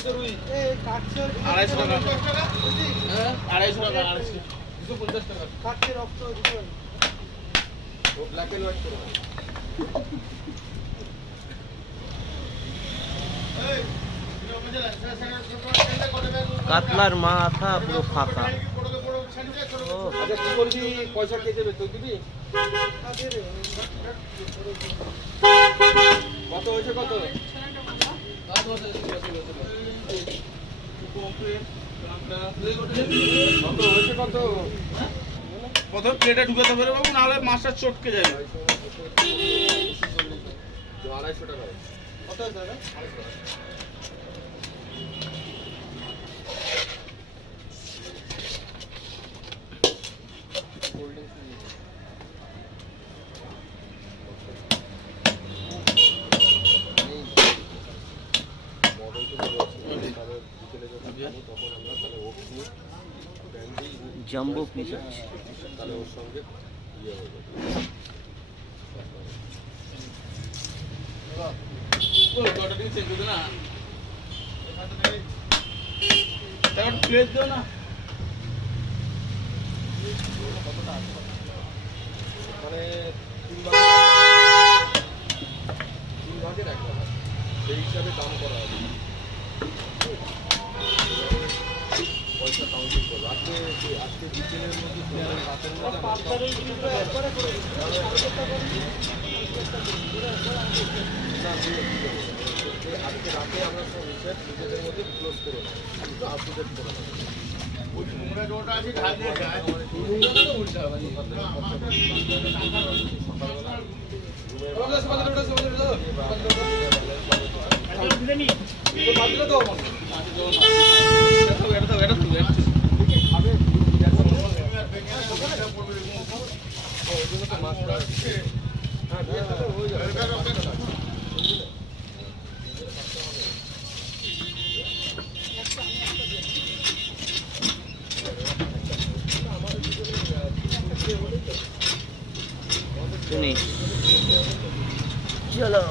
250 টাকা 250 টাকা কাটছে রক্ত ও ব্ল্যাক এন্ড হোয়াইট করে কাতলার মাথা পুরো ফাঁকা। আচ্ছা কি করবি, পয়সা কে দেবে, তুই দিবি? কত হয়েছে কত? কত হয়েছে কত? কত প্লেটে ঢুকাতে পারে বাবু, নাহলে মাছটা চটকে যাবে। 250 টাকা। কত হয়েছে দাদা? 250 টাকা। জাম্বো পিস আছে তাহলে ওর সঙ্গে ইয়ে হবে। ও ডটা দিয়ে চেক করবে না, তারপর প্লেট দাও না। কতটা আছে মানে 3 ভাগে রাখা হয়, সেই হিসাবে দাম করা হবে। পয়সা কাউন্টিং করবো আজকে বিকেলের মধ্যে রাতের মধ্যে আজকে রাতে আমরা সব রিসার্চ নিজেদের মধ্যে ক্লোজ করে একটু আপডেট করে ওই নোংরা জলটা আছে ঢাল দিয়ে যায় চলো।